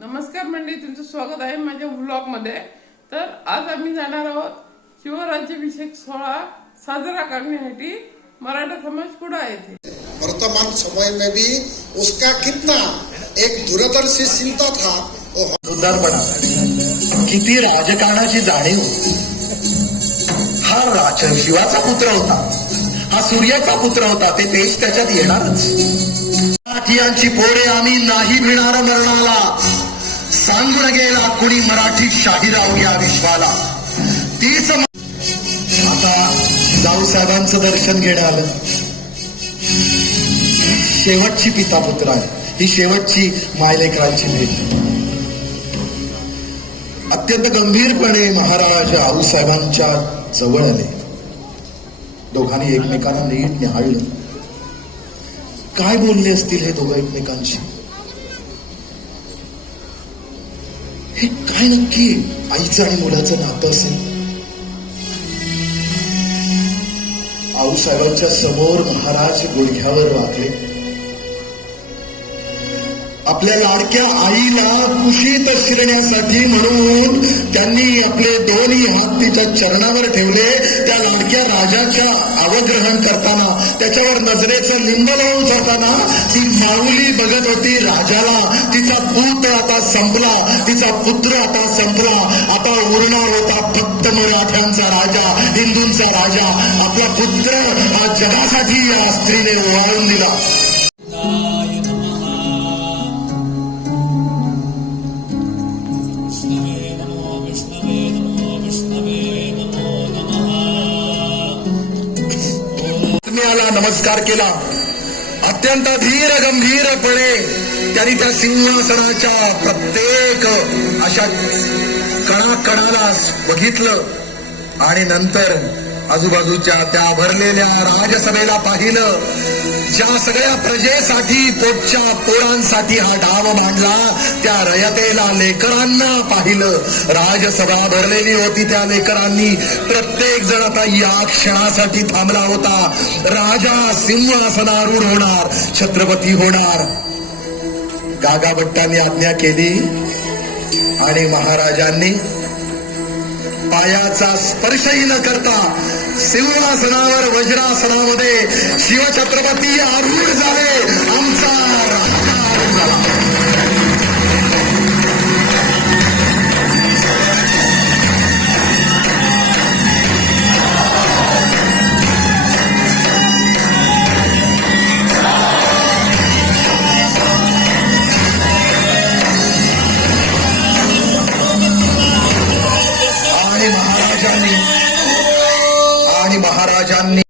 नमस्कार मंडळी, तुमचं स्वागत आहे माझ्या व्लॉग मध्ये। तर आज आम्ही जाणार आहोत शिवराज्याभिषेक सोहळा साजरा करण्यासाठी मराठा समाज कुठे आहे ते। वर्तमान समय में भी उसका कितना एक दूरदर्शीता था वो उदारपणा, किती राजकारणाची जाणीव। हा शिवाचा पुत्र होता, हा सूर्याचा पुत्र होता, ते तेज त्याच्यात येणारच। मराठीयांची पोरे आम्ही नाही भिणार मरणाला, सांगून गेला कुणी मराठी शाहीराव या विश्वाला। तीच आता जाऊ साहेबांचं दर्शन घेणं आलं। शेवटची पिता पुत्र आहे, ही शेवटची मायलेकरांची भेट। अत्यंत गंभीरपणे महाराज आऊसाहेबांच्या जवळ आले। दोघांनी एकमेकांना नीट निहाळलं। काय बोलले असतील हे दोघं एकमेकांशी? हे काय नक्की आईचं आणि मुलाचं नातं असेल? आऊसाहेबांच्या समोर महाराज गुडघ्यावर वाकले। आपल्या लाडक्या आईला कुशीत शिरण्यासाठी म्हणून त्यांनी आपले दोन्ही हात तिच्या चरणावर ठेवले। त्या लाडक्या राजाच्या अवग्रहण करताना, त्याच्यावर नजरेचं लिंब लावून जाताना ती माऊली बघत होती राजाला। तिचा पूत आता संपला, तिचा पुत्र आता संपला, आता उरणार होता फक्त मराठ्यांचा राजा, हिंदूंचा राजा। आपला पुत्र हा जगासाठी या स्त्रीने ओवाळून दिला। नमस्कार केला। अत्यंत धीर गंभीरपणे त्यांनी त्या सिंहासनाच्या प्रत्येक अशा कणाकणाला बघितलं आणि नंतर आजूबाजूच्या त्या भरलेल्या राजसभेला पाहिलं। ज्या सगळ्या प्रजेसाठी, पोटच्या पोरांसाठी हा डाव मांडला, त्या रयतेला, लेकरांना पाहिलं। राजसभा भरलेली होती, त्या लेकरांनी प्रत्येक जण आता या क्षणासाठी थांबला होता। राजा सिंहासनारूढ होणार, छत्रपती होणार। गागाभट्टांनी आज्ञा केली आणि महाराजांनी पायाचा स्पर्शही न करता सिंहासनावर वज्रासनामध्ये शिवछत्रपती आरूढ झाले। आमचा राजा झाला। आणि महाराजांनी